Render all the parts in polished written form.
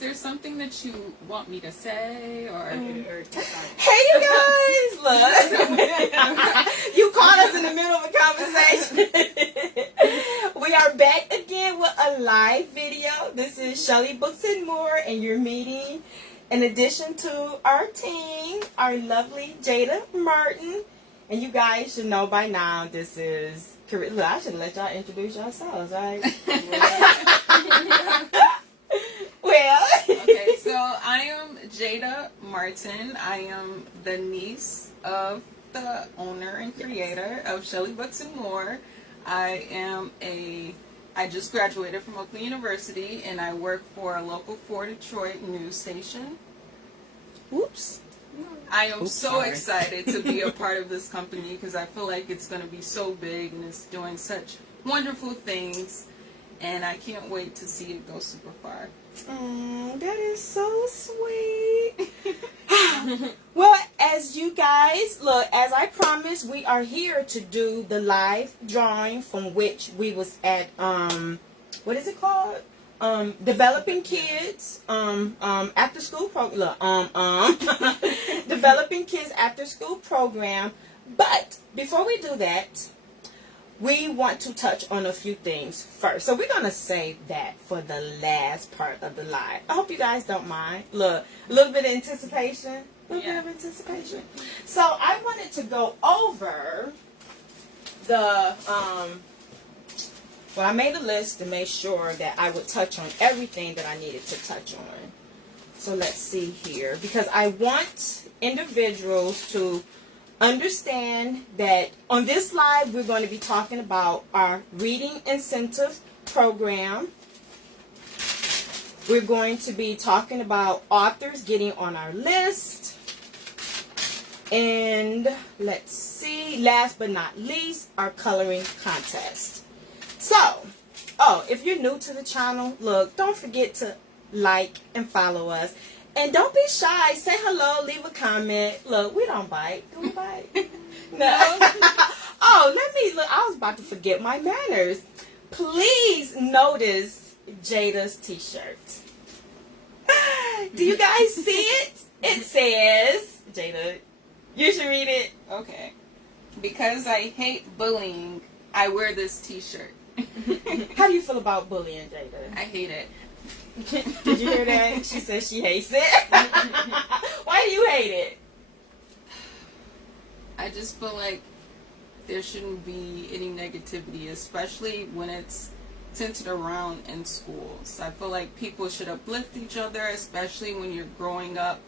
there something that you want me to say or? Hey, you guys! Look, you caught us in the middle of a conversation. We are back again with a live video. This is Shellybooksandmore, and you're meeting, in addition to our team, our lovely Jada Martin. And you guys should know by now, this is... Look, I should let y'all introduce yourselves, right? Well. Okay, so I am Jada Martin. I am the niece of the owner and creator of Shellybooksandmore. I just graduated from Oakland University, and I work for a local 4 Detroit news station. Whoops. I am so excited to be a part of this company because I feel like it's going to be so big and it's doing such wonderful things, and I can't wait to see it go super far. That is so sweet. Well, as you guys look, as I promised, we are here to do the live drawing from which we was at what is it called? Developing Kids after school program. Developing Kids after school program. But before we do that, we want to touch on a few things first. So we're going to save that for the last part of the live. I hope you guys don't mind. Look, a little bit of anticipation. A little bit of anticipation. So I wanted to go over the, well, I made a list to make sure that I would touch on everything that I needed to touch on. So let's see here. Because I want individuals to understand that on this live we're going to be talking about our reading incentive program. We're going to be talking about authors getting on our list. And let's see, last but not least, our coloring contest. So, if you're new to the channel, look, don't forget to like and follow us. And don't be shy. Say hello. Leave a comment. Look, we don't bite. Do we bite? No. Oh, let me look. I was about to forget my manners. Please notice Jada's t-shirt. Do you guys see it? It says, Jada, you should read it. Okay. Because I hate bullying, I wear this t-shirt. How do you feel about bullying, Jada? I hate it. Did you hear that? She says she hates it. Why do you hate it? I just feel like there shouldn't be any negativity, especially when it's centered around in schools. I feel like people should uplift each other, especially when you're growing up,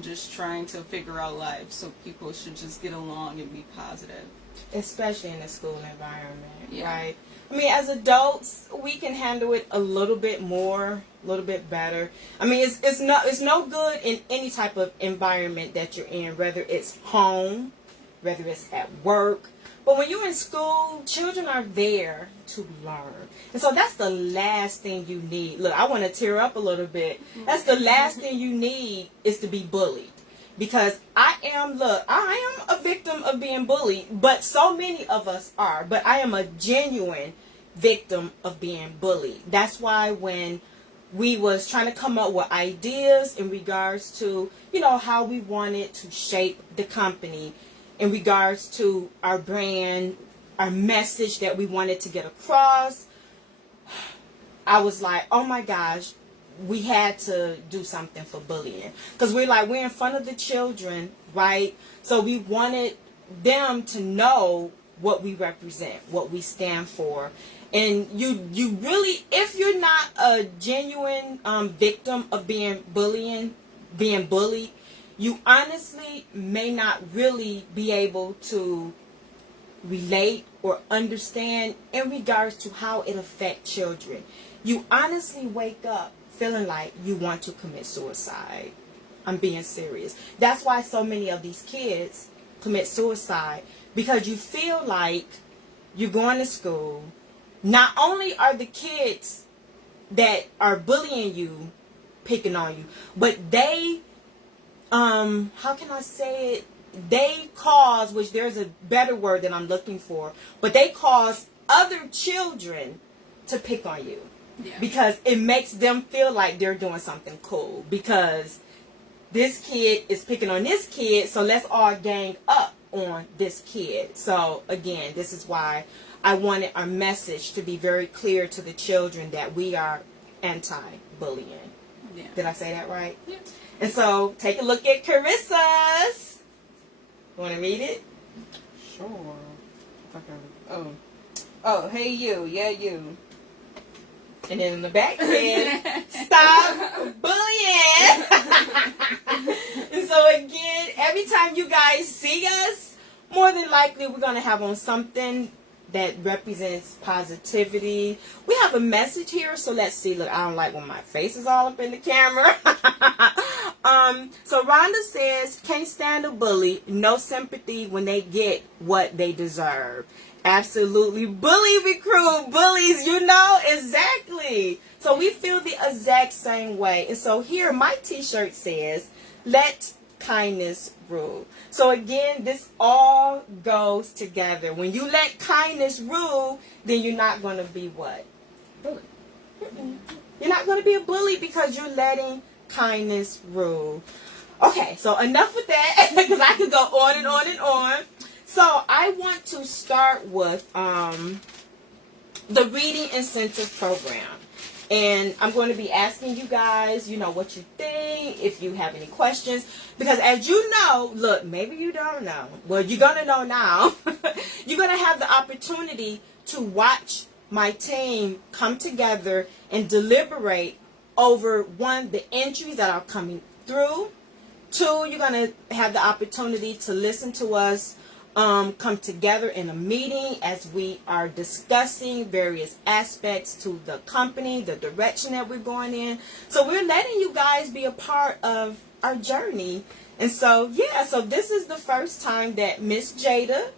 just trying to figure out life. So people should just get along and be positive. Especially in a school environment, right? I mean, as adults, we can handle it a little bit more, a little bit better. I mean, it's no good in any type of environment that you're in, whether it's home, whether it's at work. But when you're in school, children are there to learn. And so that's the last thing you need. Look, I want to tear up a little bit. That's the last thing you need is to be bullied. Because I am a victim of being bullied, but so many of us are. But I am a genuine victim of being bullied. That's why when we was trying to come up with ideas in regards to, you know, how we wanted to shape the company, in regards to our brand, our message that we wanted to get across, I was like, oh my gosh, we had to do something for bullying. Because we're in front of the children, right? So we wanted them to know what we represent, what we stand for. And you really, if you're not a genuine victim of being bullied, you honestly may not really be able to relate or understand in regards to how it affects children. You honestly wake up feeling like you want to commit suicide. I'm being serious. That's why so many of these kids commit suicide, because you feel like you're going to school. Not only are the kids that are bullying you picking on you, but they, how can I say it? They cause, which there's a better word that I'm looking for, but they cause other children to pick on you. Yeah. Because it makes them feel like they're doing something cool. Because this kid is picking on this kid, so let's all gang up on this kid. So again, this is why I wanted our message to be very clear to the children that we are anti-bullying. Yeah. Did I say that right? Yeah. And so take a look at Carissa's. You want to read it? Sure. Okay. Oh, hey you. Yeah, you. And then in the back says, stop bullying. And so again, every time you guys see us, more than likely we're going to have on something that represents positivity. We have a message here, so let's see. Look, I don't like when my face is all up in the camera. So Rhonda says, can't stand a bully, no sympathy when they get what they deserve. Absolutely. Bully recruit, bullies, you know, exactly. So we feel the exact same way. And so here my t-shirt says, let kindness rule. So again, this all goes together. When you let kindness rule, then you're not going to be what? Bully. You're not going to be a bully because you're letting kindness rule. Okay, so enough with that because I could go on and on and on. So I want to start with the reading incentive program. And I'm going to be asking you guys, you know, what you think, if you have any questions. Because as you know, look, maybe you don't know. Well, you're going to know now. You're going to have the opportunity to watch my team come together and deliberate over, one, the entries that are coming through. Two, you're going to have the opportunity to listen to us come together in a meeting as we are discussing various aspects to the company, the direction that we're going in. So we're letting you guys be a part of our journey. And so, yeah, so this is the first time that Miss Jada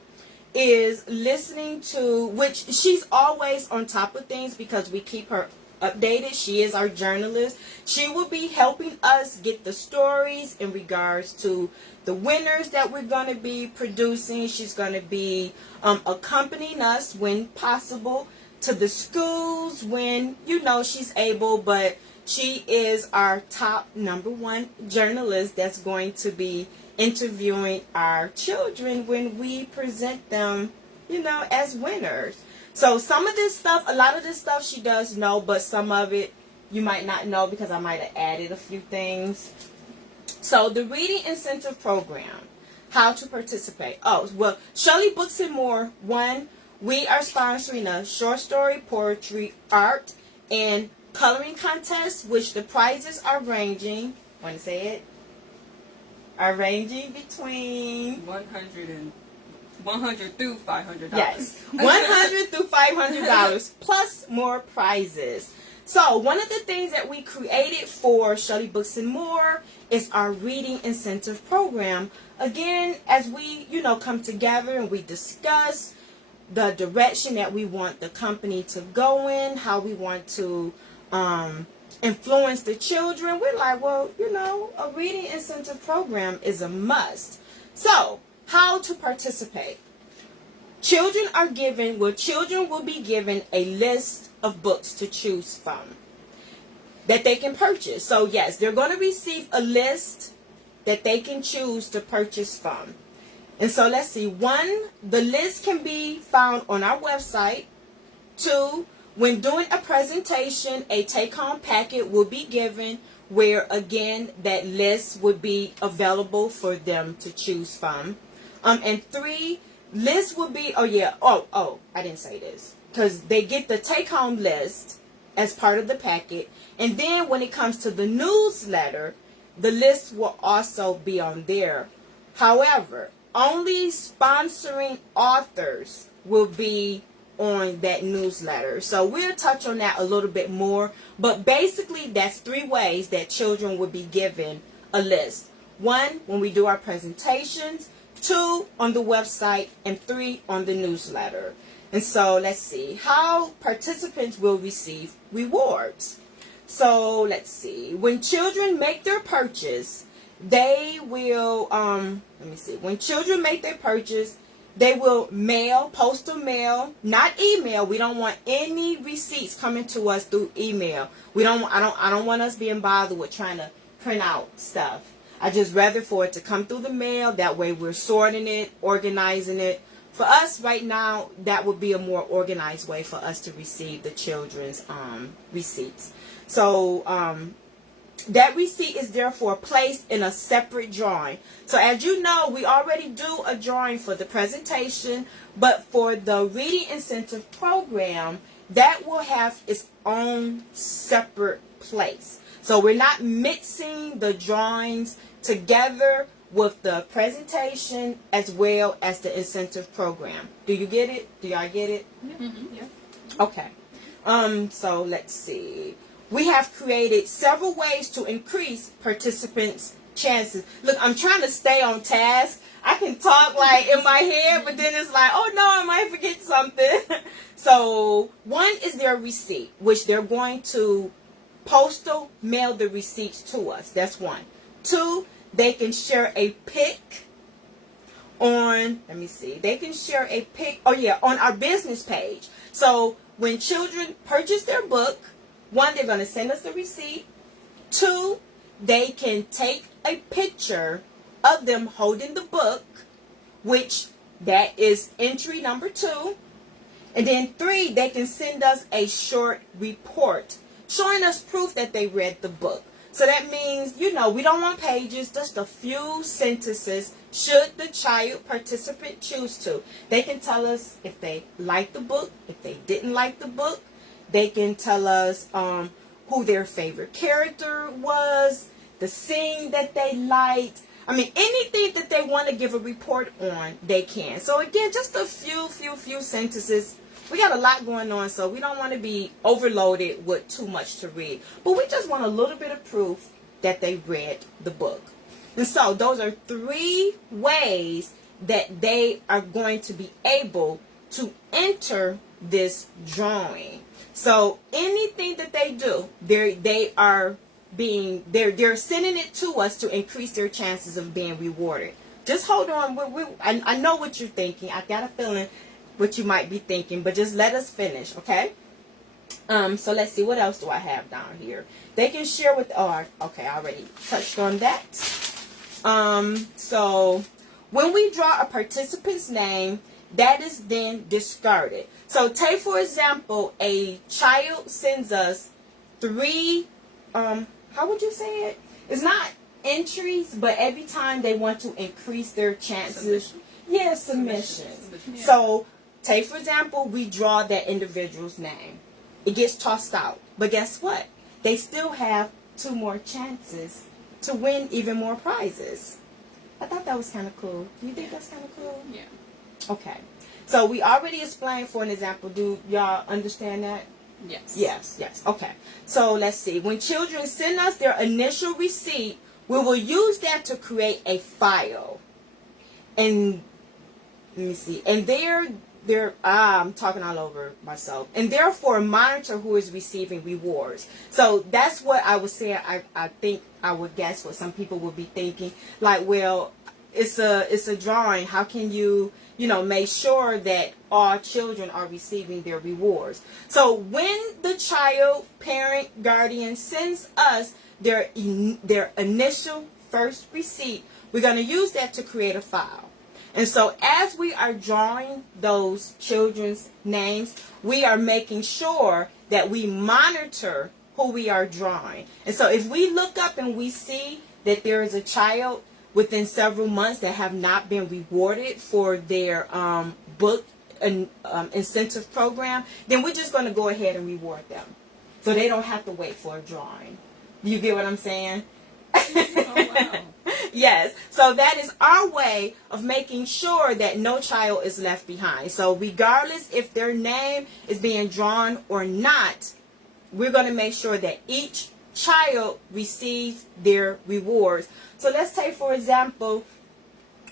is listening to, which she's always on top of things because we keep her updated. She is our journalist. She will be helping us get the stories in regards to the winners that we're going to be producing. She's going to be accompanying us when possible to the schools when, you know, she's able. But she is our top #1 journalist that's going to be interviewing our children when we present them, you know, as winners. So some of this stuff, a lot of this stuff she does know, but some of it you might not know because I might have added a few things. So the reading incentive program, how to participate. Oh, well, Shellybooksandmore, 1, we are sponsoring a short story, poetry, art, and coloring contest, which the prizes are ranging, want to say it? Are ranging between 100 through $500. Yes, $100 through $500 plus more prizes. So one of the things that we created for Shelly Books and More is our reading incentive program. Again, as we, you know, come together and we discuss the direction that we want the company to go in, how we want to influence the children, we're like, well, you know, a reading incentive program is a must. So how to participate? Children will be given a list of books to choose from that they can purchase. So yes, they're going to receive a list that they can choose to purchase from. And so let's see. 1, the list can be found on our website. 2, when doing a presentation, a take-home packet will be given where, again, that list would be available for them to choose from. And 3, list will be, I didn't say this. Because they get the take-home list as part of the packet. And then when it comes to the newsletter, the list will also be on there. However, only sponsoring authors will be on that newsletter. So we'll touch on that a little bit more. But basically, that's 3 ways that children will be given a list. 1, when we do our presentations. 2, on the website. And 3, on the newsletter. And so let's see how participants will receive rewards. So let's see. When children make their purchase, they will, when children make their purchase, they will mail, postal mail, not email. We don't want any receipts coming to us through email. I don't want us being bothered with trying to print out stuff. I just rather for it to come through the mail. That way we're sorting it, organizing it. For us right now, that would be a more organized way for us to receive the children's receipts. So that receipt is therefore placed in a separate drawing. So as you know, we already do a drawing for the presentation, but for the reading incentive program, that will have its own separate place. So we're not mixing the drawings together with the presentation as well as the incentive program. Do you get it? Do y'all get it? Mm-hmm. Yeah. Okay. So let's see. We have created several ways to increase participants' chances. Look, I'm trying to stay on task. I can talk like in my head, but then it's like, oh no, I might forget something. So one is their receipt, which they're going to postal mail the receipts to us. That's one. Two, they can share a pic on, let me see, they can share a pic, on our business page. So when children purchase their book, one, they're going to send us the receipt. Two, they can take a picture of them holding the book, which that is entry number 2. And then 3, they can send us a short report showing us proof that they read the book. So that means, we don't want pages, just a few sentences should the child participant choose to. They can tell us if they liked the book, if they didn't like the book. They can tell us who their favorite character was, the scene that they liked. I mean, anything that they want to give a report on, they can. So again, just a few sentences. We got a lot going on, so we don't want to be overloaded with too much to read. But we just want a little bit of proof that they read the book. And so those are 3 ways that they are going to be able to enter this drawing. So anything that they do, they're sending it to us to increase their chances of being rewarded. Just hold on. I know what you're thinking. I got a feeling what you might be thinking, but just let us finish, okay? So let's see. What else do I have down here? They can share with. Okay, I already touched on that. So when we draw a participant's name, that is then discarded. So take, for example, a child sends us 3, how would you say it? It's not entries, but every time they want to increase their chances. Submissions. Yeah. So take, for example, we draw that individual's name. It gets tossed out. But guess what? They still have 2 more chances to win even more prizes. I thought that was kind of cool. Do you think that's kind of cool? Yeah. Okay. So we already explained for an example. Do y'all understand that? Yes. Yes. Okay. So let's see. When children send us their initial receipt, we will use that to create a file. And let me see. And I'm talking all over myself. And therefore monitor who is receiving rewards. So that's what I was saying. I think I would guess what some people would be thinking. Like, well, it's a drawing. How can you make sure that all children are receiving their rewards? So when the child, parent, guardian sends us their initial first receipt, we're going to use that to create a file. And so as we are drawing those children's names, we are making sure that we monitor who we are drawing. And so if we look up and we see that there is a child within several months that have not been rewarded for their book incentive program, then we're just going to go ahead and reward them. So they don't have to wait for a drawing. You get what I'm saying? Oh, wow. Yes. So that is our way of making sure that no child is left behind. So regardless if their name is being drawn or not, we're going to make sure that each child receives their rewards. So let's take, for example,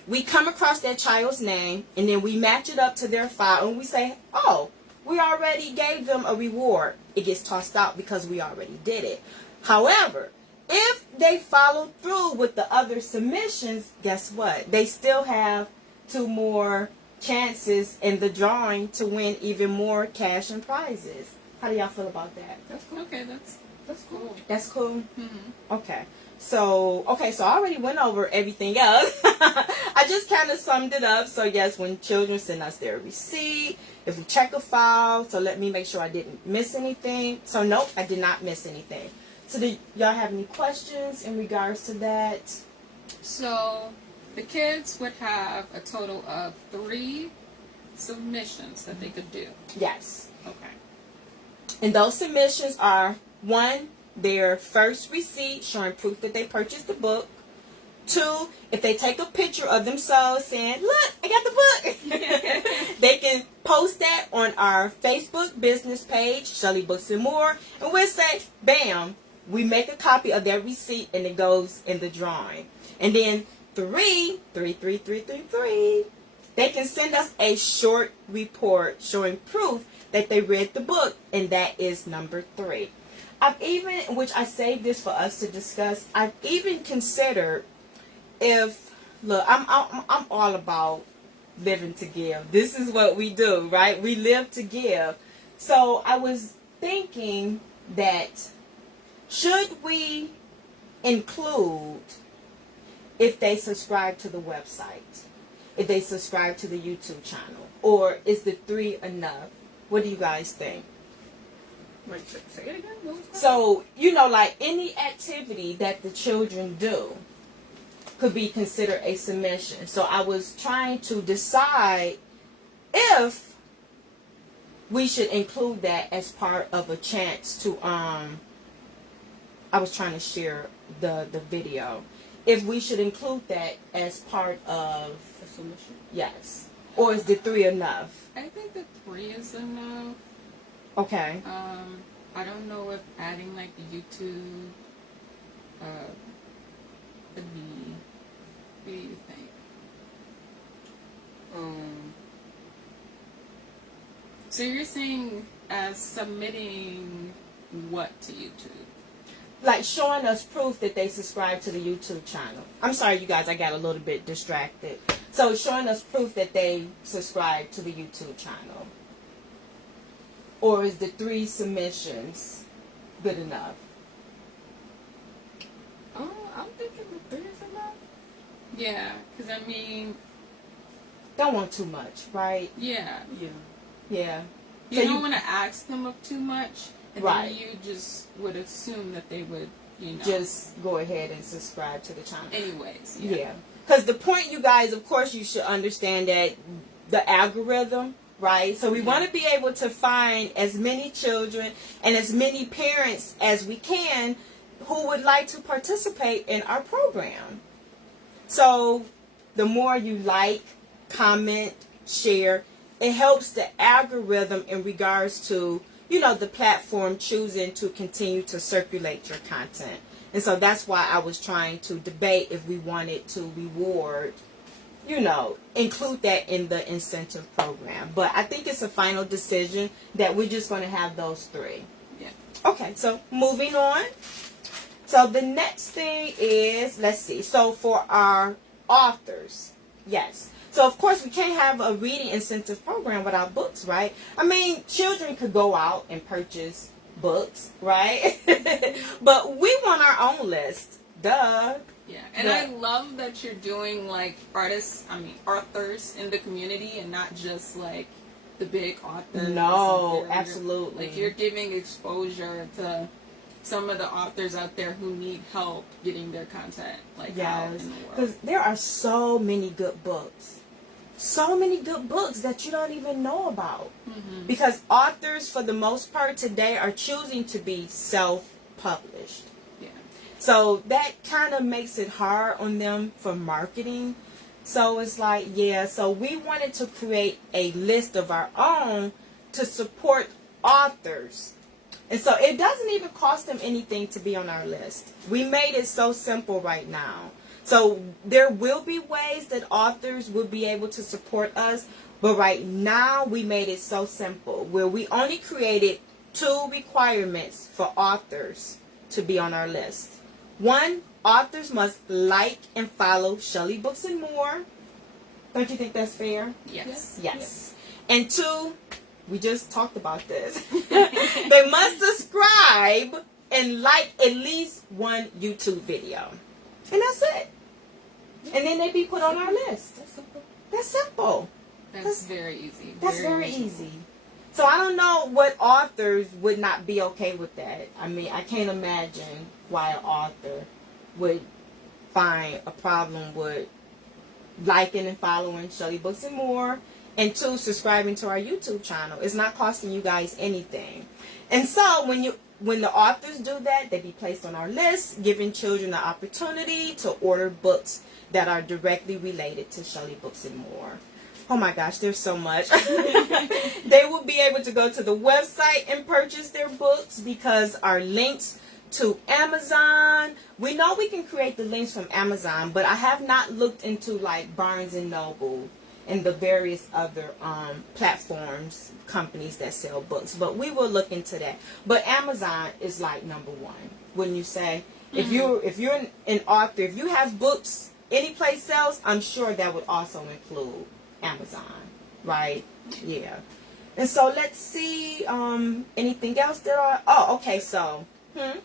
we come across that child's name and then we match it up to their file and we say, oh, we already gave them a reward. It gets tossed out because we already did it. However, if they follow through with the other submissions, guess what? They still have 2 more chances in the drawing to win even more cash and prizes. How do y'all feel about that? That's cool. Okay, that's cool. That's cool? Mm-hmm. Okay. So I already went over everything else. I just kind of summed it up. So yes, when children send us their receipt, if we check a file, so let me make sure I didn't miss anything. So nope, I did not miss anything. So do y'all have any questions in regards to that? So the kids would have a total of 3 submissions that they could do. Yes. Okay. And those submissions are, 1, their first receipt showing proof that they purchased the book. 2, if they take a picture of themselves saying, look, I got the book. They can post that on our Facebook business page, Shellybooksandmore, and we'll say, bam, we make a copy of that receipt and it goes in the drawing. And then 3, they can send us a short report showing proof that they read the book, and that is number 3. I've even, which I saved this for us to discuss, I've even considered if, look, I'm all about living to give. This is what we do, right? We live to give. So I was thinking that should we include if they subscribe to the website, if they subscribe to the YouTube channel, or is the 3 enough? What do you guys think? Wait, say it again. What was that? So, like any activity that the children do could be considered a submission. So I was trying to decide if we should include that as part of a chance to, I was trying to share the video. If we should include that as part of A submission. yes. Or is the 3 enough? I think the 3 is enough. Okay. I don't know if adding like YouTube could be. What do you think? So you're saying as submitting what to YouTube? Like showing us proof that they subscribe to the YouTube channel. I'm sorry, you guys, I got a little bit distracted. So showing us proof that they subscribe to the YouTube channel. Or is the 3 submissions good enough? I'm thinking the 3 is enough. Yeah, because I mean, Don't want too much, right? yeah. Yeah. Yeah. You So don't want to ask them of too much, and Right. then you just would assume that they would, just go ahead and subscribe to the channel. anyways. Yeah. Because the point, you guys, of course, you should understand that the algorithm, right? So we want to be able to find as many children and as many parents as we can who would like to participate in our program. So the more you like, comment, share, it helps the algorithm in regards to, the platform choosing to continue to circulate your content. And so that's why I was trying to debate if we wanted to reward, include that in the incentive program. But I think it's a final decision that we're just going to have those 3. Yeah. Okay, so moving on. So the next thing is, let's see. So for our authors, yes. So of course we can't have a reading incentive program without books, right? I mean, children could go out and purchase books, right? But we want our own list. Duh. Yeah, and I love that you're doing like authors in the community and not just like the big authors. No, absolutely. Like you're giving exposure to some of the authors out there who need help getting their content out in the world. Because there are so many good books. So many good books that you don't even know about. Mm-hmm. Because authors, for the most part today, are choosing to be self-published. Yeah. So that kind of makes it hard on them for marketing. So it's like, so we wanted to create a list of our own to support authors. And so it doesn't even cost them anything to be on our list. We made it so simple right now. So there will be ways that authors will be able to support us. But right now we made it so simple where we only created 2 requirements for authors to be on our list. 1, authors must like and follow Shellybooksandmore. Don't you think that's fair? Yes. Yes. And 2, we just talked about this. They must subscribe and like at least one YouTube video. And that's it. And then they be put on our list. That's simple. That's simple. That's very easy. That's very easy. So I don't know what authors would not be okay with that. I mean, I can't imagine why an author would find a problem with liking and following Shelly Books and More, and 2, subscribing to our YouTube channel. It's not costing you guys anything. And so when the authors do that, they be placed on our list, giving children the opportunity to order books that are directly related to Shelly Books and More. Oh my gosh, there's so much. They will be able to go to the website and purchase their books because our links to Amazon, we know we can create the links from Amazon, but I have not looked into like Barnes and Noble and the various other platforms, companies that sell books. But we will look into that. But Amazon is like number 1, wouldn't you say? Mm-hmm. If you're an author, if you have books anyplace else, I'm sure that would also include Amazon, right? Yeah. And so let's see, anything else that are, oh, okay, so, Go ahead.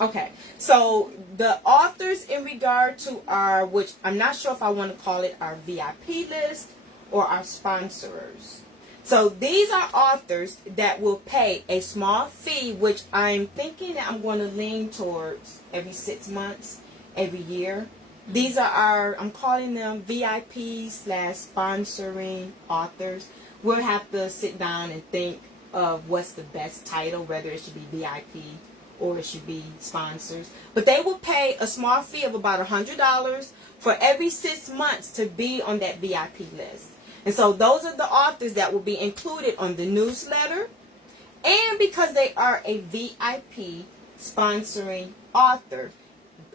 Okay, so the authors in regard to our, which I'm not sure if I want to call it our VIP list or our sponsors. So these are authors that will pay a small fee, which I'm thinking that I'm going to lean towards every 6 months, every year. These are our, I'm calling them VIP/sponsoring authors. We'll have to sit down and think of what's the best title, whether it should be VIP or it should be sponsors. But they will pay a small fee of about $100 for every 6 months to be on that VIP list. And so those are the authors that will be included on the newsletter. And because they are a VIP sponsoring author,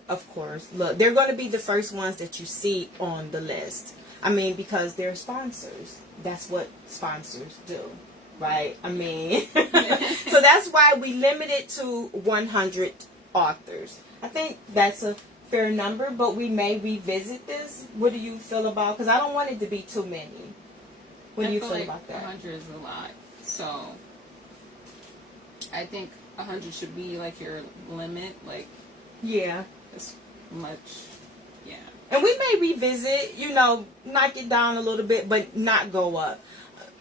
of course, look, they're going to be the first ones that you see on the list. I mean, because they're sponsors. That's what sponsors do, right? I mean, so that's why we limit it to 100 authors. I think that's a fair number, but we may revisit this. What do you feel about? Because I don't want it to be too many. What do you feel about that? 100 is a lot. So I think 100 should be like your limit. Like, yeah. as much, yeah. And we may revisit, knock it down a little bit, but not go up.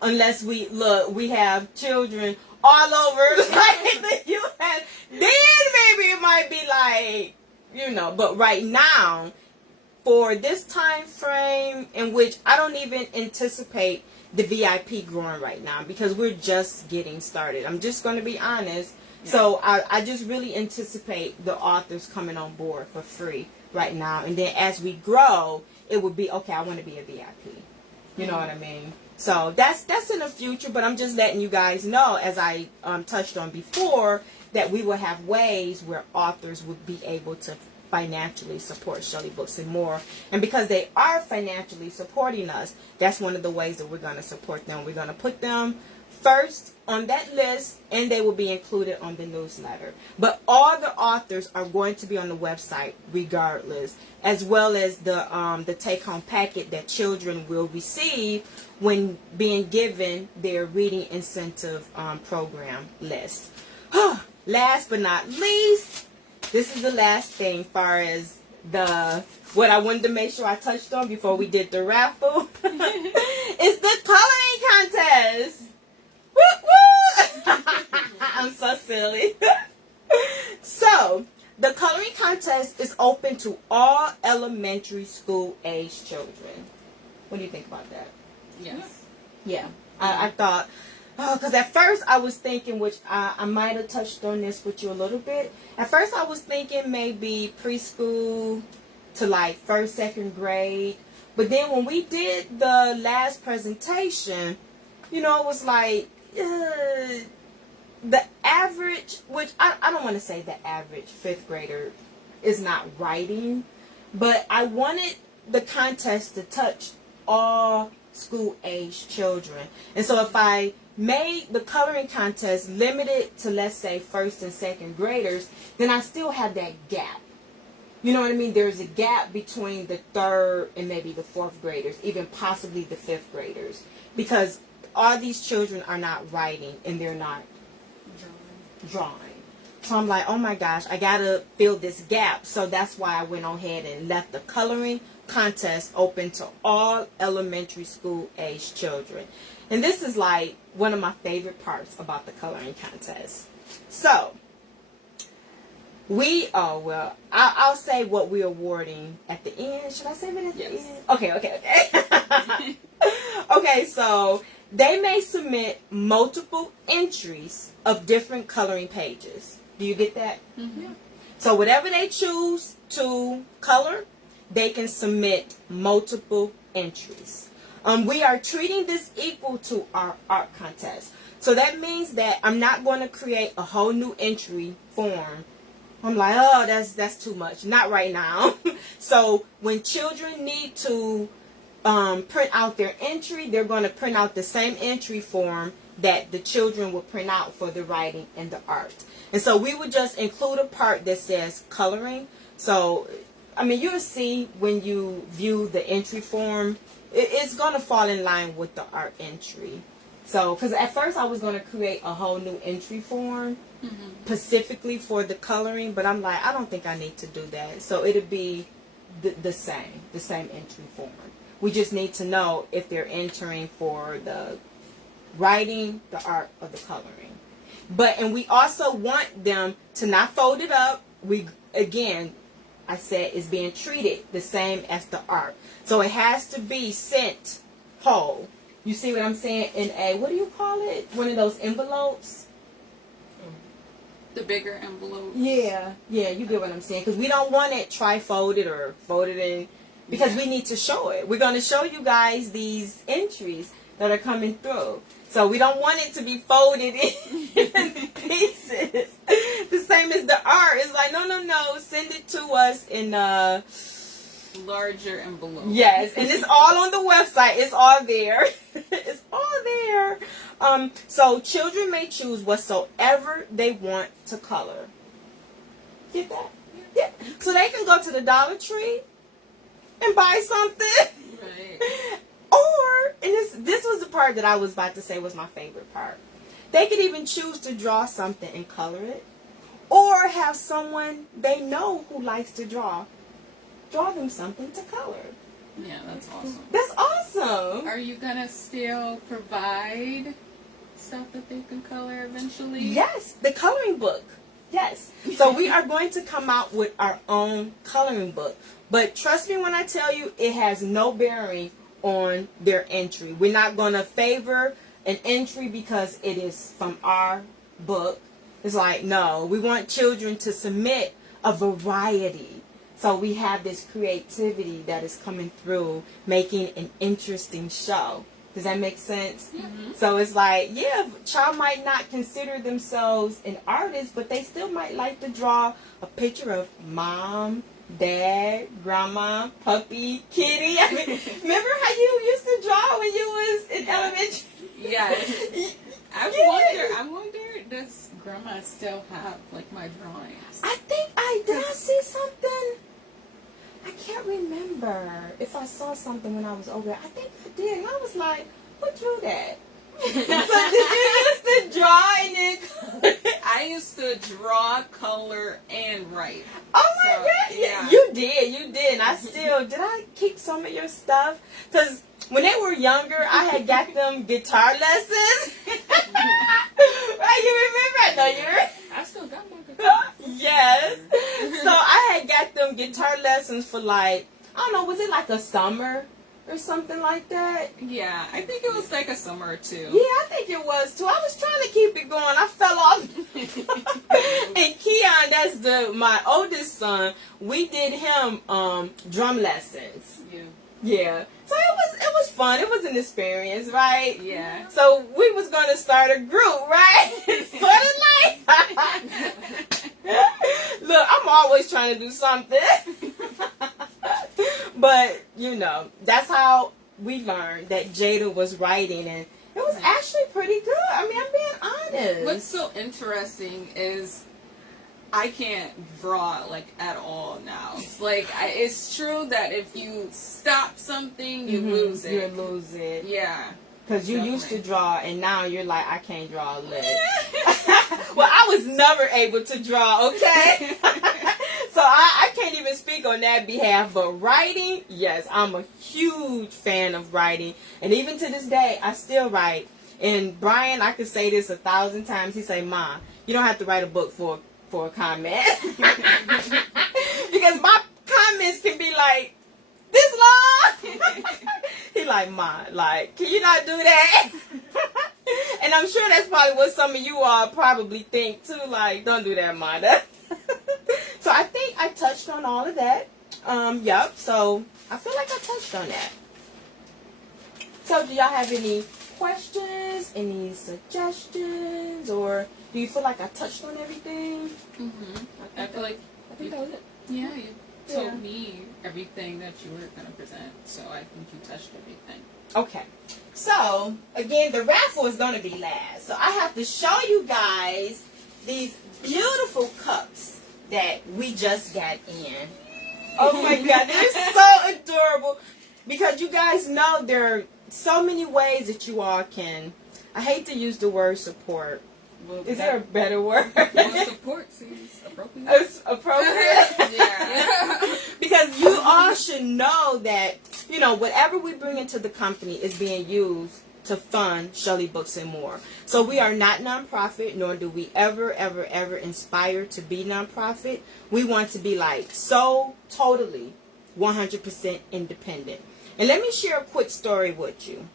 Unless we have children all over like the U.S. Then maybe it might be like, but right now, for this time frame in which I don't even anticipate the VIP growing right now because we're just getting started. I'm just going to be honest. Yeah. So I just really anticipate the authors coming on board for free right now. And then as we grow, it would be, okay, I want to be a VIP. You know what I mean? So that's in the future, but I'm just letting you guys know, as I touched on before, that we will have ways where authors would be able to financially support Shelly Books and More. And because they are financially supporting us, that's one of the ways that we're going to support them. We're going to put them first on that list, and they will be included on the newsletter. But all the authors are going to be on the website regardless, as well as the take-home packet that children will receive when being given their reading incentive program list. Last but not least, this is the last thing far as what I wanted to make sure I touched on before we did the raffle. It's the coloring contest. Woo woo! I'm so silly. So, the coloring contest is open to all elementary school age children. What do you think about that? Yes. Yeah. I thought, because at first I was thinking, which I might have touched on this with you a little bit. At first I was thinking maybe preschool to like 1st, 2nd grade. But then when we did the last presentation, it was like, the average, which I don't want to say the average 5th grader is not writing, but I wanted the contest to touch all school age children. And so if I made the coloring contest limited to, let's say, 1st and 2nd graders, then I still have that gap. You know what I mean? There's a gap between the 3rd and maybe the 4th graders, even possibly the 5th graders, because all these children are not writing and they're not drawing. So I'm like, oh my gosh, I gotta fill this gap. So that's why I went on ahead and left the coloring contest open to all elementary school age children. And this is like one of my favorite parts about the coloring contest. So I'll say what we're awarding at the end. Should I say it at the end? Okay. Okay, so they may submit multiple entries of different coloring pages. Do you get that? Mm-hmm. Yeah. So whatever they choose to color, they can submit multiple entries. We are treating this equal to our art contest. So that means that I'm not going to create a whole new entry form. I'm like, oh, that's too much. Not right now. So when children need to print out their entry, they're going to print out the same entry form that the children will print out for the writing and the art. And so we would just include a part that says coloring. So, I mean, you'll see when you view the entry form, it's going to fall in line with the art entry. So, because at first I was going to create a whole new entry form specifically for the coloring, but I'm like, I don't think I need to do that. So it'll be the same entry form. We just need to know if they're entering for the writing, the art, or the coloring. And we also want them to not fold it up. I said it's being treated the same as the art. So it has to be sent whole. You see what I'm saying? In a, what do you call it? One of those envelopes? The bigger envelopes. Yeah, you get what I'm saying. Because we don't want it tri-folded or folded in. Because we need to show it. We're going to show you guys these entries that are coming through. So we don't want it to be folded in pieces. The same as the art. It's like, no. Send it to us in larger envelope. Yes, and it's all on the website. It's all there. It's all there. So children may choose whatsoever they want to color. Get that? Yeah. So they can go to the Dollar Tree and buy something. Right. Or, and this was the part that I was about to say was my favorite part. They could even choose to draw something and color it. Or have someone they know who likes to draw them something to color. Yeah, that's awesome. That's awesome. Are you gonna still provide stuff that they can color eventually? Yes, the coloring book. Yes. So we are going to come out with our own coloring book. But trust me when I tell you, it has no bearing on their entry. We're not going to favor an entry because it is from our book. It's like, no, we want children to submit a variety. So we have this creativity that is coming through, making an interesting show. Does that make sense? Mm-hmm. So it's like, yeah, a child might not consider themselves an artist, but they still might like to draw a picture of mom, dad, grandma, puppy, kitty. I mean, remember how you used to draw when you was in elementary? Yes. I wonder, does grandma still have, like, my drawings? I think I did. I see something? I can't remember if I saw something when I was over there. I think I did. And I was like, who drew that? So did you used to draw and then I used to draw, color, and write. Oh my God. Yeah. You did. And I still, did I keep some of your stuff? Because when they were younger, I had got them guitar lessons. Right, you remember? I know you I still got my guitar. Yes. So I had got them guitar lessons for like, I don't know, was it like a summer or something like that? Yeah, I think it was like a summer or two. Yeah, I think it was too. I was trying to keep it going. I fell off. And Keon, that's my oldest son, we did him drum lessons. Yeah. So it was fun. It was an experience, right? Yeah. So we was gonna start a group, right? Sort of like. Look, I'm always trying to do something. But, you know, that's how we learned that Jada was writing, and it was actually pretty good. I mean, I'm being honest. What's so interesting is I can't draw, like, at all now. yes. Like, it's true that if you stop something, you lose it. You lose it. Yeah. Because you used to draw, and now you're like, I can't draw a lick. Well, I was never able to draw, okay? So I can't even speak on that behalf. But writing, yes, I'm a huge fan of writing. And even to this day, I still write. And Brian, I could say this 1,000 times. He say, Ma, you don't have to write a book for a comment. Because my comments can be like, this long? He like, Ma, like, can you not do that? And I'm sure that's probably what some of you all probably think too, like, don't do that, Ma. So I think I touched on all of that. Yep, so I feel like I touched on that. So do y'all have any questions, any suggestions, or do you feel like I touched on everything? I feel like I think that was it. Yeah, you told me everything that you were going to present, so I think you touched everything. Okay. So, again, the raffle is going to be last. So, I have to show you guys these beautiful cups that we just got in. Oh my God, they're so adorable. Because you guys know there are so many ways that you all can, I hate to use the word support. Well, Is there a better word? Well, support seems appropriate. It's appropriate. Yeah. Because you all should know that, you know, whatever we bring into the company is being used to fund Shelly Books and More. So we are not nonprofit, nor do we ever inspire to be nonprofit. We want to be like so totally 100% independent. And let me share a quick story with you.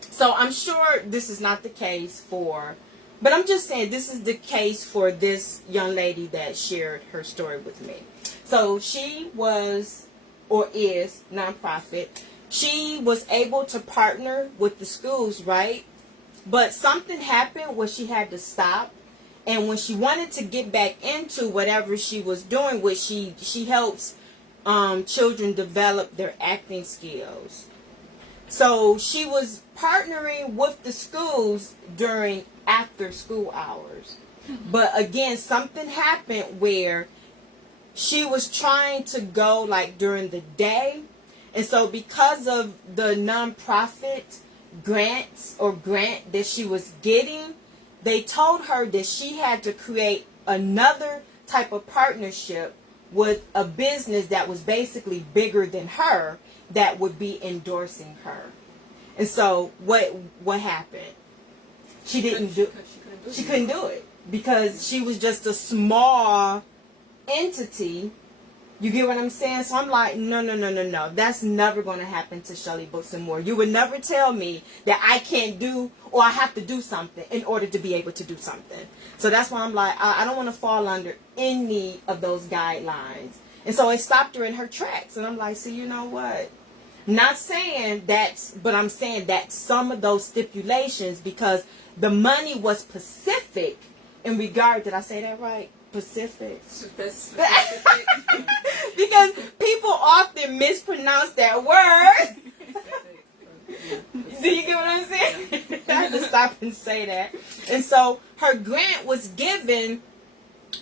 So I'm sure this is not the case for, but I'm just saying this is the case for this young lady that shared her story with me. So she was, or is, nonprofit. She was able to partner with the schools, right? But something happened where she had to stop. And when she wanted to get back into whatever she was doing, which she helps children develop their acting skills. So she was partnering with the schools during after school hours. But again, something happened where she was trying to go like during the day. And so because of the nonprofit grants or grant that she was getting, they told her that she had to create another type of partnership with a business that was basically bigger than her that would be endorsing her. And so what happened? She couldn't do it because she was just a small entity. You get what I'm saying? So I'm like, no. That's never going to happen to Shelly Books and More. You would never tell me that I can't do or I have to do something in order to be able to do something. So that's why I'm like, I don't want to fall under any of those guidelines. And so it stopped her in her tracks. And I'm like, see, you know what? Not saying that's, but I'm saying that some of those stipulations, because the money was specific in regard, did I say that right? Pacific. Because people often mispronounce that word. Do you get what I'm saying? I had to stop and say that. And so her grant was given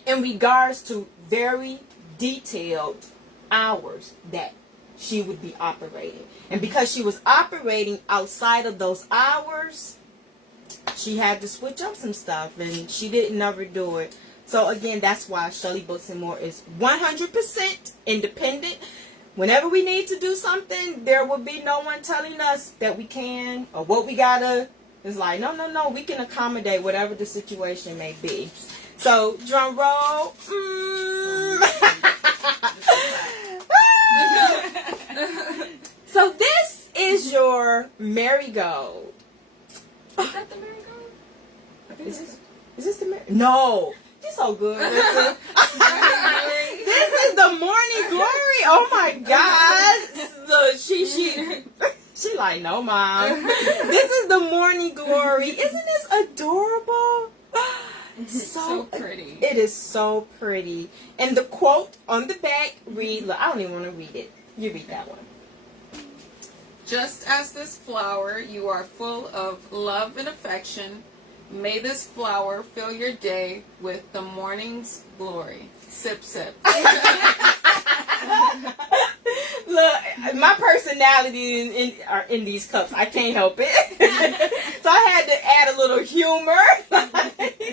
in regards to very detailed hours that she would be operating. And because she was operating outside of those hours, she had to switch up some stuff, and she didn't ever do it. So again, that's why Shelly Books and More is 100% independent. Whenever we need to do something, there will be no one telling us that we can or what we gotta. It's like, no, we can accommodate whatever the situation may be. So, drum roll. So this is your marigold. Is that the marigold? Is this the marigold? No. She's so good. This is the morning glory. Oh my God. So she like, no, Mom. This is the morning glory. Isn't this adorable? So pretty. It is so pretty. And the quote on the back read, look, I don't even want to read it. You read that one. Just as this flower, you are full of love and affection. May this flower fill your day with the morning's glory. Sip, sip. personality are in these cups. I can't help it. So I had to add a little humor.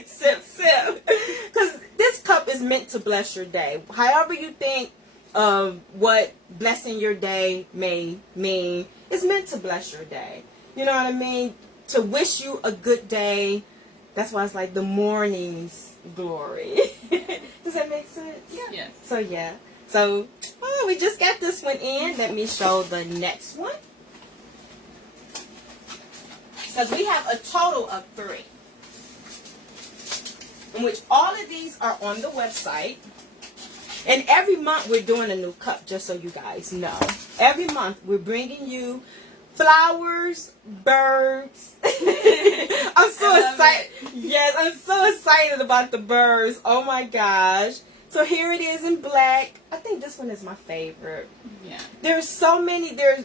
Sip, sip. Because this cup is meant to bless your day. However you think of what blessing your day may mean, it's meant to bless your day. You know what I mean? To wish you a good day. That's why it's like the morning's glory. Does that make sense? Yeah. So yeah. So we just got this one in. Let me show the next one. Because we have a total of 3. In which all of these are on the website. And every month we're doing a new cup, just so you guys know. Every month we're bringing you flowers, birds. I'm so excited. Yes, I'm so excited about the birds. Oh my gosh. So here it is in black. I think this one is my favorite. Yeah. There's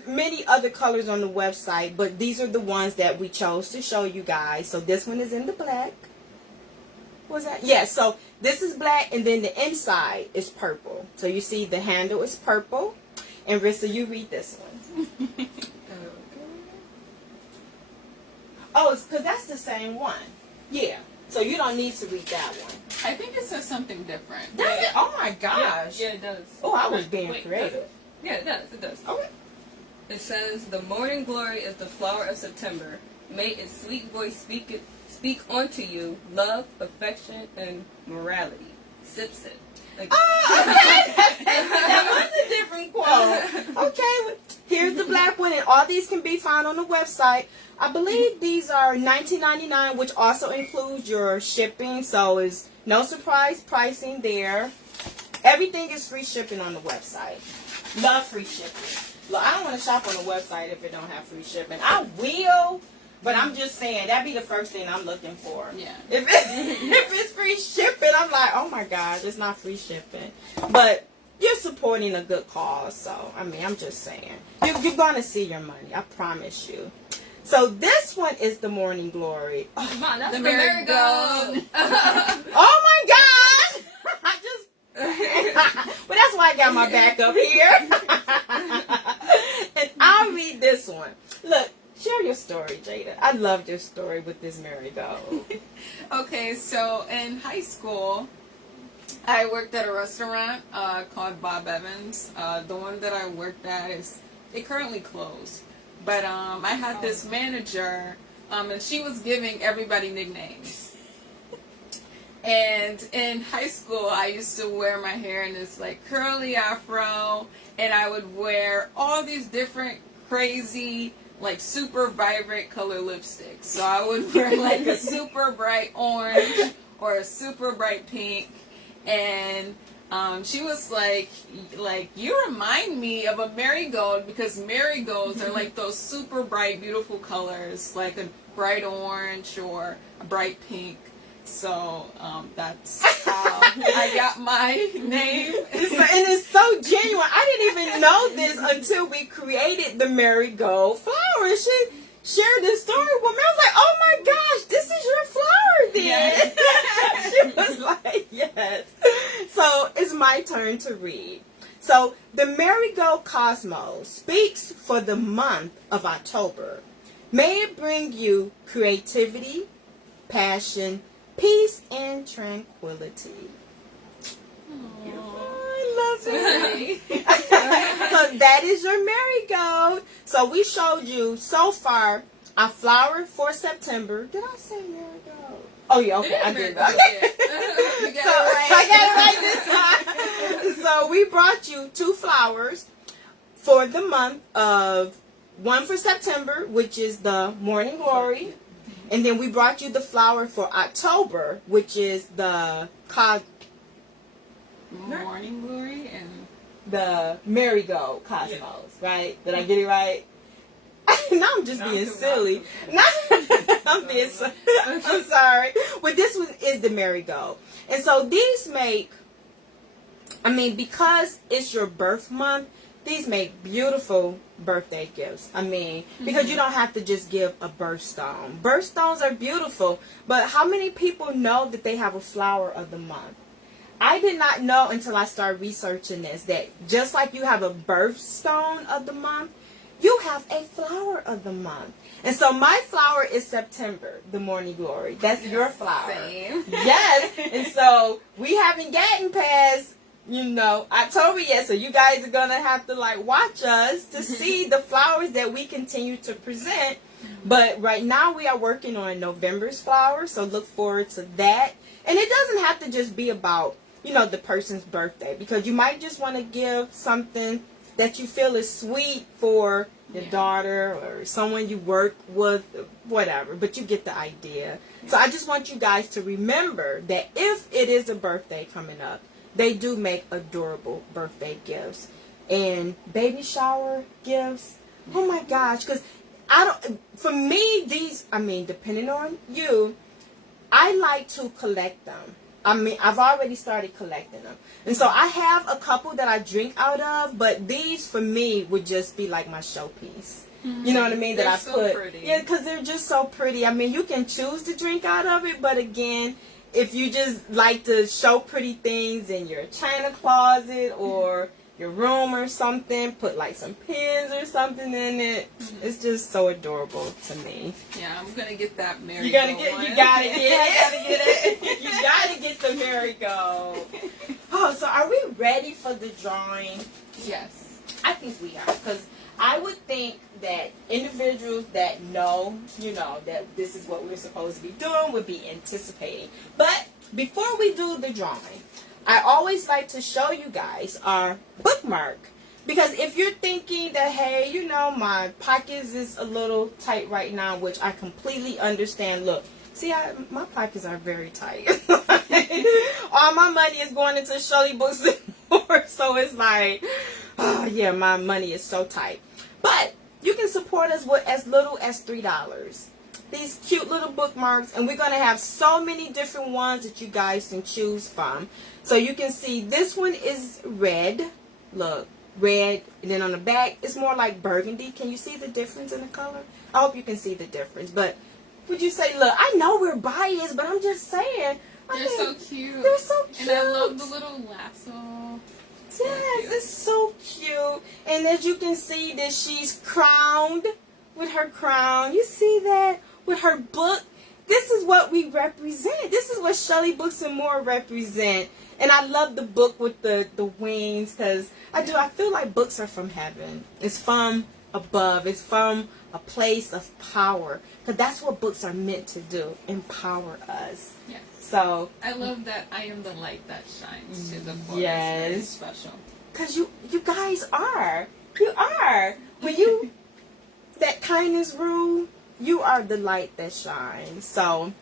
many other colors on the website, but these are the ones that we chose to show you guys. So this one is in the black. What's that? Yeah, so this is black, and then the inside is purple. So you see the handle is purple. And Rissa, you read this one. Oh, it's because that's the same one. Yeah. So you don't need to read that one. I think it says something different. Does it? Oh my gosh. Yeah, it does. Oh, I was being Wait, creative. does it? Yeah, it does. It does. Okay. It says, "The morning glory is the flower of September. May its sweet voice speak unto you love, affection, and morality. Sip, sip." Like, Oh, okay. That was a different quote. Okay, here's the black one, and all these can be found on the website. I believe these are $19.99, which also includes your shipping, so is no surprise pricing there. Everything is free shipping on the website. Love free shipping. Look, I don't want to shop on the website if it don't have free shipping. I will, but I'm just saying that'd be the first thing I'm looking for. Yeah. If it's free shipping, I'm like, oh my gosh, it's not free shipping. But you're supporting a good cause, so I mean, I'm just saying you're gonna see your money. I promise you. So this one is the morning glory. Oh, come on, that's The the marigold. oh my gosh! I just. But that's why I got my back up here. And I'll read this one. Look, share your story, Jada. I loved your story with this marigold. Okay, so in high school, I worked at a restaurant called Bob Evans. The one that I worked at it currently closed. But I had this manager, and she was giving everybody nicknames. And in high school, I used to wear my hair in this like curly afro, and I would wear all these different crazy, like super vibrant color lipsticks. So I would wear like a super bright orange or a super bright pink, and she was like, you remind me of a marigold, because marigolds are like those super bright, beautiful colors, like a bright orange or a bright pink. So that's how I got my name. And it's so genuine. I didn't even know this until we created the marigold flower. And she shared this story with me. I was like, oh my gosh, this is your flower then. Yes. She was like, yes. So it's my turn to read. So the marigold cosmos speaks for the month of October. May it bring you creativity, passion, peace, and tranquility. I love it. So that is your marigold. So we showed you so far our flower for September. Did I say marigold? Oh yeah, okay, I did. You got So it right. I got it right this time. So we brought you 2 flowers for the month of, one for September, which is the morning glory. And then we brought you the flower for October, which is the Morning glory and the marigold cosmos, right? Did I get it right? Now I'm just being silly. I'm being I'm sorry. But this one is the marigold. And so these make, I mean, because it's your birth month, these make beautiful birthday gifts. I mean, because you don't have to just give a birthstone. Birthstones are beautiful, but how many people know that they have a flower of the month? I did not know until I started researching this, that just like you have a birthstone of the month, you have a flower of the month. And so my flower is September, the morning glory. That's your flower. Same. Yes. And so we haven't gotten past, October yet. So you guys are going to have to watch us to see the flowers that we continue to present. But right now we are working on November's flowers. So look forward to that. And it doesn't have to just be about, the person's birthday, because you might just want to give something that you feel is sweet for your daughter or someone you work with, whatever, but you get the idea. So I just want you guys to remember that if it is a birthday coming up, they do make adorable birthday gifts. And baby shower gifts, oh my gosh, because for me, depending on you, I like to collect them. I've already started collecting them. And so I have a couple that I drink out of, but these for me would just be like my showpiece. Mm-hmm. You know what I mean? They're that I so put. pretty. Yeah, because they're just so pretty. You can choose to drink out of it, but again, if you just like to show pretty things in your china closet or your room or something, put some pins or something in it. Mm-hmm. It's just so adorable to me. Yeah, I'm gonna get that marigold. You gotta get it. You gotta get the marigold. Oh, so are we ready for the drawing? Yes. I think we are, because I would think that individuals that know, that this is what we're supposed to be doing would be anticipating. But before we do the drawing, I always like to show you guys our bookmark. Because if you're thinking that, hey, my pockets is a little tight right now, which I completely understand. Look, see, my pockets are very tight. All my money is going into Shellybooksandmore. So it's my money is so tight. But you can support us with as little as $3. These cute little bookmarks, and we're going to have so many different ones that you guys can choose from. So you can see this one is red. Look, red, and then on the back it's more like burgundy. Can you see the difference in the color? I hope you can see the difference. But would you say, look, I know we're biased, but I'm just saying. They're so cute. They're so cute. And I love the little lasso. Yes, it's so cute. And as you can see that she's crowned with her crown. You see that? With her book. This is what we represent. This is what Shelly Books and More represent. And I love the book with the wings, because I feel like books are from heaven. It's from above. It's from a place of power. Because that's what books are meant to do. Empower us. Yes. So I love that I am the light that shines to the forest. Yes. It's very special. Because you guys are. You are. When you, that kindness rule, you are the light that shines. So,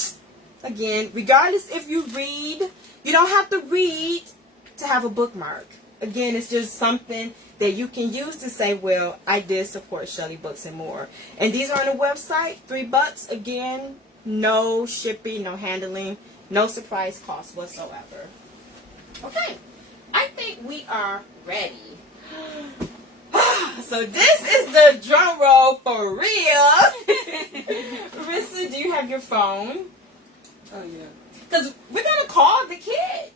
again, regardless if you read, you don't have to read to have a bookmark. Again, it's just something that you can use to say, well, I did support Shelly Books and More. And these are on the website, $3. Again, no shipping, no handling, no surprise cost whatsoever. Okay, I think we are ready. So this is the drum roll for real. Rissa, do you have your phone? Oh, yeah. Because we're going to call the kid.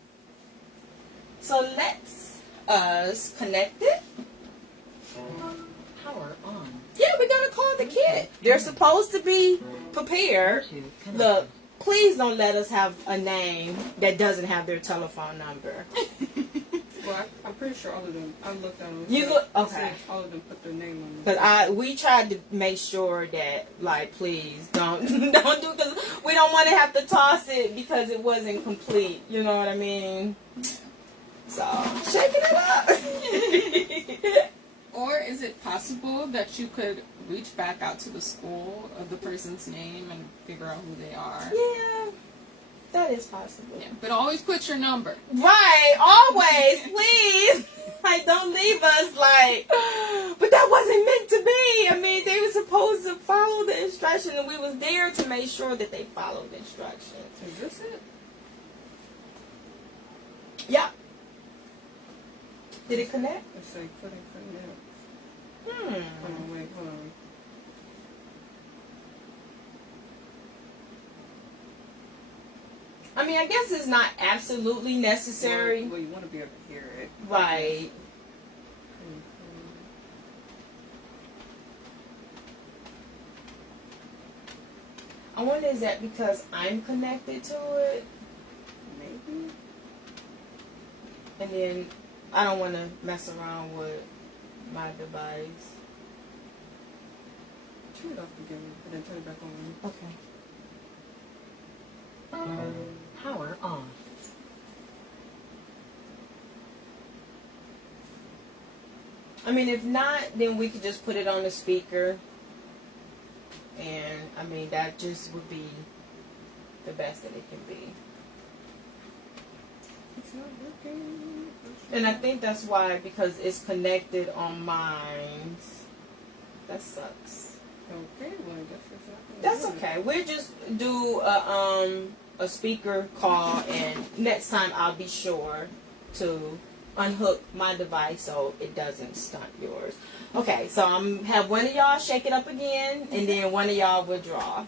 So let's us connect it. Power on. Yeah, we're going to call the kid. They're supposed to be prepared. Look, please don't let us have a name that doesn't have their telephone number. Well, I'm pretty sure all of them. I looked at them. You look okay. All of them put their name on them. Because we tried to make sure that, like, please don't do, because we don't want to have to toss it because it wasn't complete. You know what I mean? So, shaking it up. Or is it possible that you could reach back out to the school of the person's name and figure out who they are? Yeah, that is possible. Yeah, but always put your number. Right, always, please. Like, don't leave us like, but that wasn't meant to be. I mean, they were supposed to follow the instructions, and we was there to make sure that they followed the instructions. Is this it? Yeah. Did it connect? It's like couldn't connect. Hmm. Hold on, wait, hold on. I mean, I guess it's not absolutely necessary. Well, you want to be able to hear it. Right. I wonder, is that because I'm connected to it? Maybe. And then I don't want to mess around with my device. Turn it off again and then turn it back on. Okay. Power on. I mean, if not, then we could just put it on the speaker. And, I mean, that just would be the best that it can be. It's not working. And I think that's why, because it's connected on mine. That sucks. Okay, well, I guess it's not. That's okay. We'll just do a speaker call, and next time I'll be sure to unhook my device so it doesn't stunt yours. Okay, so I'm have one of y'all shake it up again, and then one of y'all withdraw.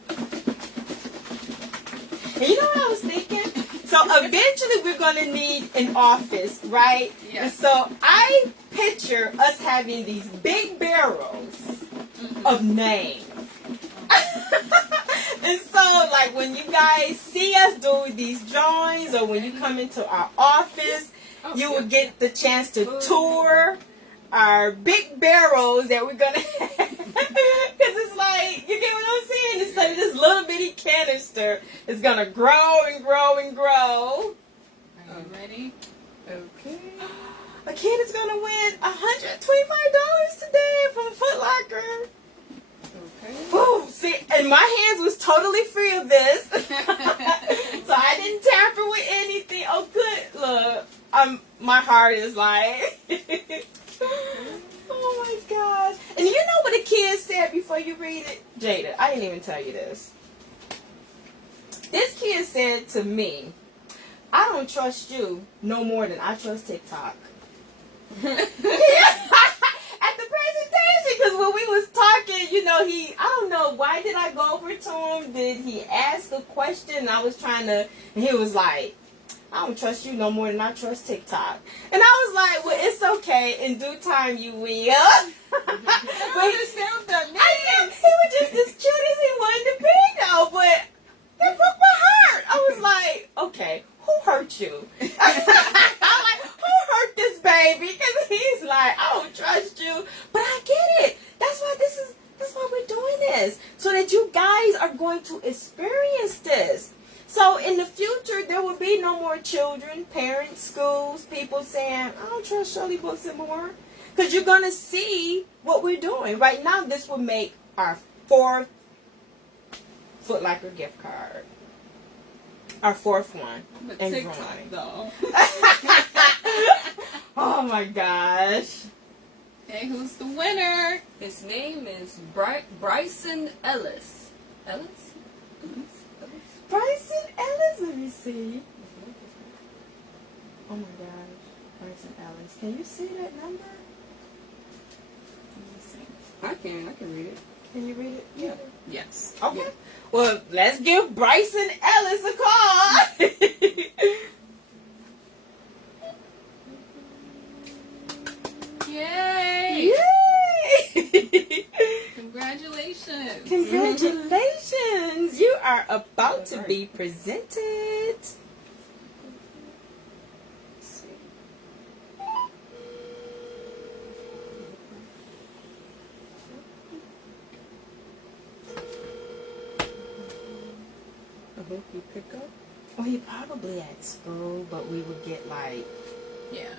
And you know what I was thinking? So eventually we're gonna need an office, right? Yes. And so I picture us having these big barrels of names. And so, like, when you guys see us do these drawings, or when you come into our office, you will get the chance to tour our big barrels that we're gonna have. Because it's like, you get what I'm saying? It's like this little bitty canister is gonna grow and grow and grow. Are you ready? Okay. A kid is gonna win $125 today from Foot Locker. Okay. Woo! See, and my hands was totally free of this, so I didn't tamper with anything. Oh, good. Look, my heart is like, oh my gosh. And you know what the kid said before you read it, Jada? I didn't even tell you this. This kid said to me, "I don't trust you no more than I trust TikTok." At the presentation, because when we was talking, you know, I don't know, why did I go over to him? Did he ask a question? I was trying to, and he was like, "I don't trust you no more than I trust TikTok." And I was like, well, it's okay. In due time, you will. I don't understand what that means. I didn't. He was just as cute as he wanted to be, though, but that broke my heart. I was like, okay, who hurt you? I'm like, who hurt this baby? Because he's like, I don't trust you. But I get it. That's why we're doing this. So that you guys are going to experience this. So in the future, there will be no more children, parents, schools, people saying, I don't trust Shellybooksandmore. Because you're going to see what we're doing. Right now, this will make our 4th Foot Locker gift card. Our 4th one. But And TikTok, growing. though. Oh my gosh. Hey, who's the winner? His name is Bryson Ellis. Ellis? Bryson Ellis, let me see. Oh my gosh. Bryson Ellis. Can you see that number? Let me see. I can read it. Can you read it? Yeah. Yes. Okay. Yeah. Well, let's give Bryson Ellis a call. Yay! Yay! Congratulations. Congratulations! You are about to be presented. I hope you pick up. Well, he probably at school, but we would get like, Yeah.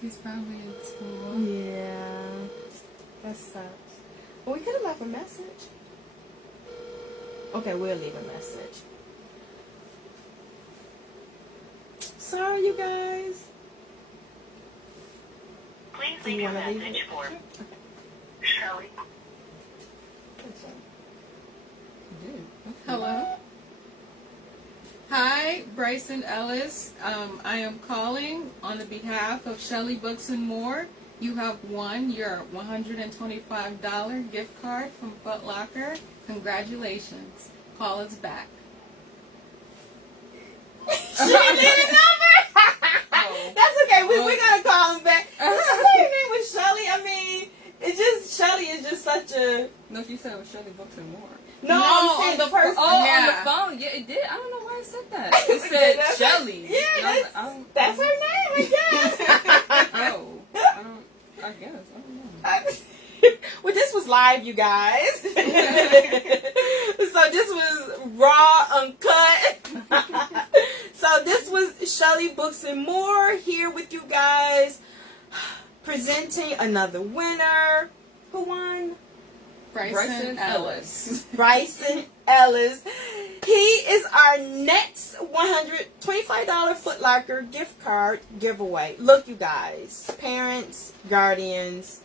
He's probably in school. yeah, that sucks. Well, we could have left a message. Okay, we'll leave a message. Sorry, you guys. Please Do you leave your wanna leave message it? for Okay. Shelly. Hello. Hi, Bryson Ellis. I am calling on the behalf of Shellybooksandmore. You have won your $125 gift card from Foot Locker. Congratulations. Call us back. She didn't leave a number. That's okay. We're gonna call him back. Her name was Shelly. I mean, it's just Shelly Shelly is just such a... No, she said it was Shellybooksandmore. No, No, I'm saying on the person. Oh, Yeah. on the phone. Yeah, it did. I don't know why it said that. It said That's Shelly. Yeah, And I was like, that's her name, I guess. Oh, I guess. I don't know. Well, this was live, you guys. So this was raw, uncut. So this was Shelly Books and More here with you guys, presenting another winner. Who won? Bryson Ellis. Bryson Ellis. He is our next $125 Foot Locker gift card giveaway. Look, you guys, parents, guardians,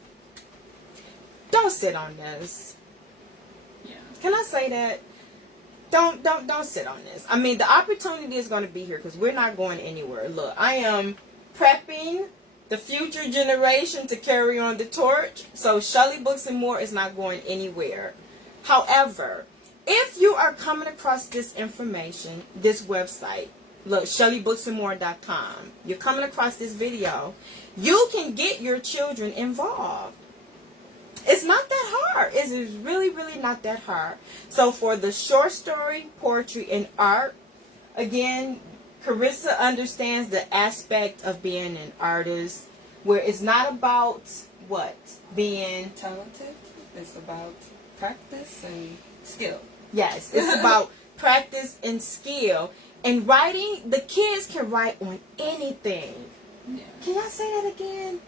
don't sit on this. Yeah. Can I say that? Don't sit on this. I mean, the opportunity is going to be here because we're not going anywhere. Look, I am prepping the future generation to carry on the torch. So Shelly Books and More is not going anywhere. However, if you are coming across this information, this website, look, shellybooksandmore.com, you're coming across this video, you can get your children involved. It's not that hard. It is really, really not that hard. So for the short story, poetry, and art, again, Carissa understands the aspect of being an artist, where it's not about what? Being Talented. It's about practice and skill. Yes, it's about practice and skill. And writing, the kids can write on anything. Yeah. Can I say that again?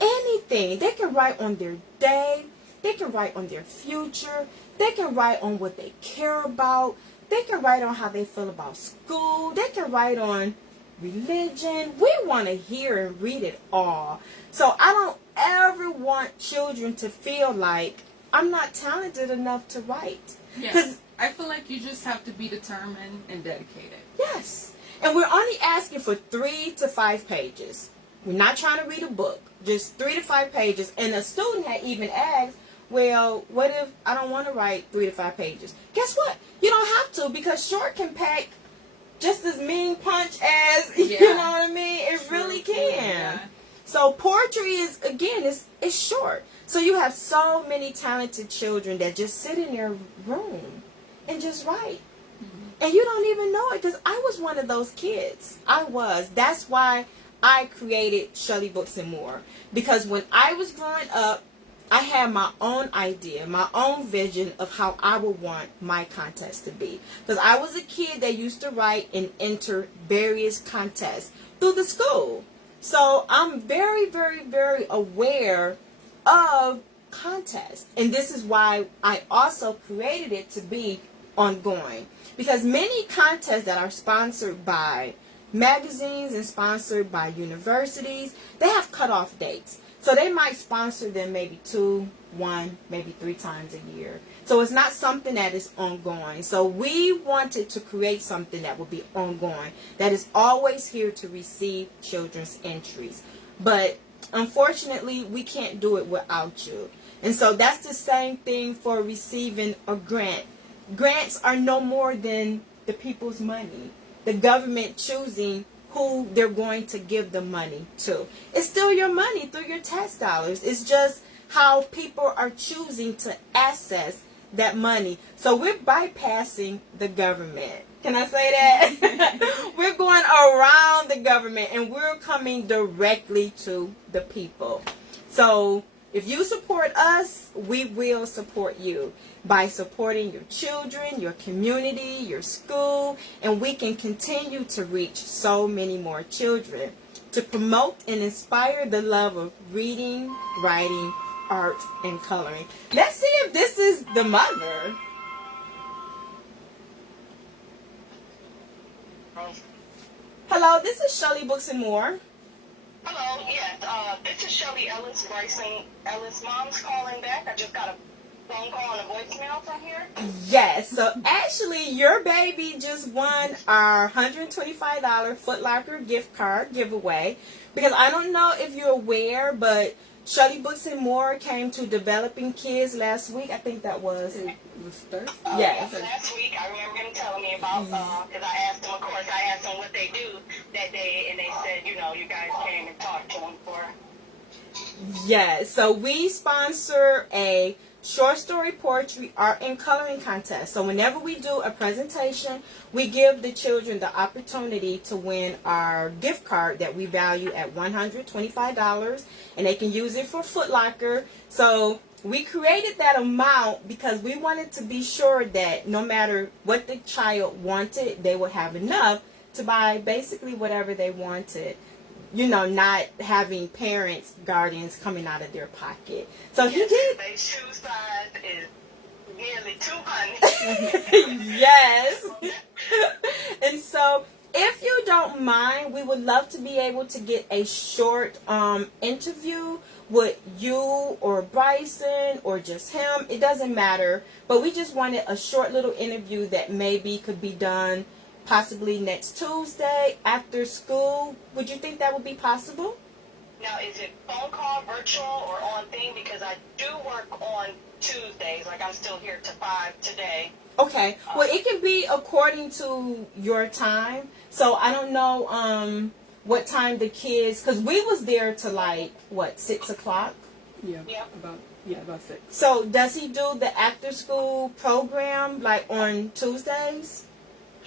Anything. They can write on their day. They can write on their future. They can write on what they care about. They can write on how they feel about school. They can write on religion. We want to hear and read it all. So I don't ever want children to feel like I'm not talented enough to write. Yeah. 'Cause I feel like you just have to be determined and dedicated. yes. And we're only asking for 3 to 5 pages. We're not trying to read a book. Just 3 to 5 pages. And a student had even asked, well, what if I don't want to write 3 to 5 pages? Guess what? You don't have to, because short can pack just as mean punch as, you Yeah. know what I mean? It True, really true, can. yeah. So poetry is, again, it's short. So you have so many talented children that just sit in their room and just write. And you don't even know it, because I was one of those kids. I was. That's why I created Shelly Books and More. Because when I was growing up, I had my own idea, my own vision of how I would want my contest to be. Because I was a kid that used to write and enter various contests through the school. So I'm very, very, very aware of contests. And this is why I also created it to be ongoing. Because many contests that are sponsored by magazines and sponsored by universities, they have cutoff dates. So they might sponsor them maybe 2, 1, maybe 3 times a year. So it's not something that is ongoing. So we wanted to create something that would be ongoing, that is always here to receive children's entries. But unfortunately, we can't do it without you. And so that's the same thing for receiving a grant. Grants are no more than the people's money. The government choosing who they're going to give the money to. It's still your money through your tax dollars. It's just how people are choosing to access that money. So we're bypassing the government. Can I say that? We're going around the government and we're coming directly to the people. So if you support us, we will support you by supporting your children, your community, your school, and we can continue to reach so many more children to promote and inspire the love of reading, writing, art, and coloring. Let's see if this is the mother. Hello, this is Shelly Books and More. Hello, yes, this is Shelly Ellis, Bryson Ellis' mom's calling back. I just got a phone call and a voicemail from here. Yes, so actually your baby just won our $125 Foot Locker gift card giveaway. Because I don't know if you're aware, but Shelly Books and More came to Developing Kids last week. I think that was. It was Thursday? Yes. Last week, I remember him telling me about, because I asked them, of course, I asked them what they do that day, and they said, you know, you guys came and talked to them for Yes, so we sponsor a short story, poetry, art, and coloring contest. So whenever we do a presentation, we give the children the opportunity to win our gift card that we value at $125, and they can use it for Foot Locker. So we created that amount because we wanted to be sure that no matter what the child wanted, they would have enough to buy basically whatever they wanted. You know, not having parents, guardians coming out of their pocket. So he did. My shoe size is nearly 200. Yes. And so, if you don't mind, we would love to be able to get a short interview with you or Bryson or just him. It doesn't matter. But we just wanted a short little interview that maybe could be done possibly next Tuesday after school. Would you think that would be possible? Now, is it phone call, virtual, or on thing? Because I do work on Tuesdays. Like, I'm still here to 5 today. Okay. Well, it can be according to your time. So I don't know what time the kids, because we was there to like, what, 6 o'clock? Yeah. Yep. About 6. So does he do the after school program like on Tuesdays?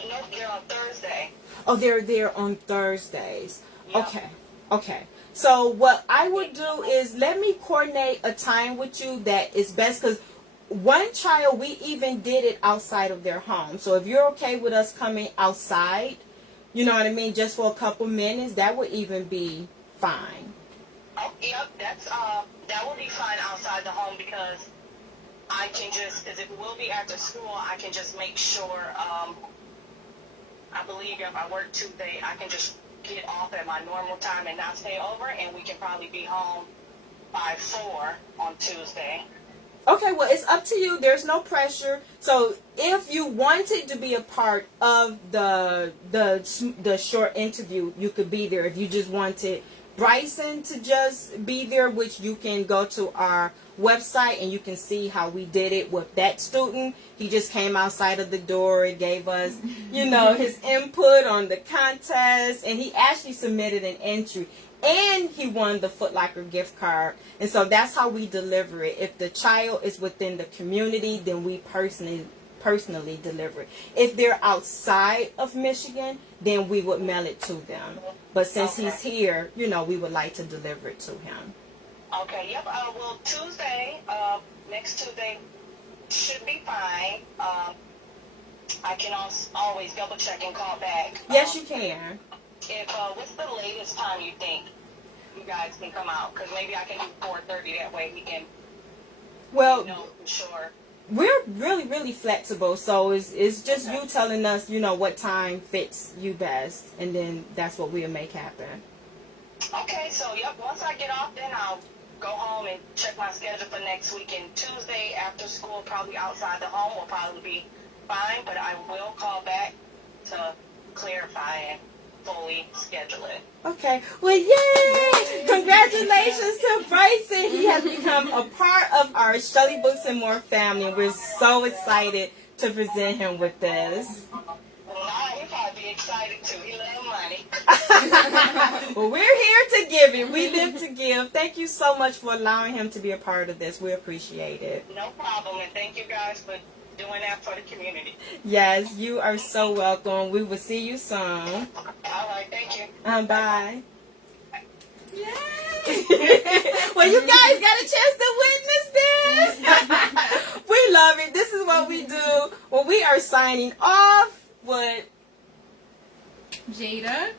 Nope, they're on Thursday. Oh, they're there on Thursdays. Yep. Okay. So what I would do is let me coordinate a time with you that is best, because one child, we even did it outside of their home. So if you're okay with us coming outside, you know what I mean, just for a couple minutes, that would even be fine. Oh, yep, that will be fine outside the home, because I can just, as it will be after school, I can just make sure, I believe if I work Tuesday, I can just get off at my normal time and not stay over, and we can probably be home by 4 on Tuesday. Okay, well, it's up to you. There's no pressure. So if you wanted to be a part of the short interview, you could be there. If you just wanted Bryson to just be there, which you can go to our website and you can see how we did it with that student. He just came outside of the door and gave us, you know, his input on the contest, and he actually submitted an entry. And he won the Foot Locker gift card. And so that's how we deliver it. If the child is within the community, then we personally deliver it. If they're outside of Michigan, then we would mail it to them. But since he's here, you know, we would like to deliver it to him. Okay, yep. Well, Tuesday, next Tuesday should be fine. I can always double check and call back. Yes, you can. What's the latest time you think you guys can come out? Because maybe I can do 4:30. That way we can, Well, know for sure. we're really flexible. So it's just you telling us, you know, what time fits you best, and then that's what we'll make happen. Okay, so yep. Once I get off, then I'll go home and check my schedule for next week. And Tuesday after school, probably outside the home will probably be fine. But I will call back to clarify and fully schedule it. Okay. Well, yay! Congratulations to Bryson. He has become a part of our Shellybooksandmore family. We're so excited to present him with this. Well, he'll probably be excited too. He loves money. Well, we're here to give it. We live to give. Thank you so much for allowing him to be a part of this. We appreciate it. No problem. And thank you guys for doing that for the community. Yes, you are so welcome. We will see you soon. All right. Thank you. Bye. Yay! Well, you guys got a chance to witness this. We love it. This is what we do. Well, we are signing off with Jada.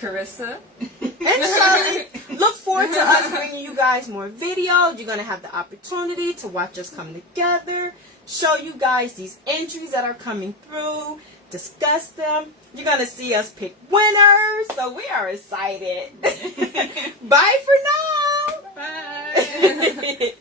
Carissa. and Shelly. Look forward to us bringing you guys more videos. You're going to have the opportunity to watch us come together, show you guys these entries that are coming through, discuss them. You're going to see us pick winners. So we are excited. Bye for now. Bye.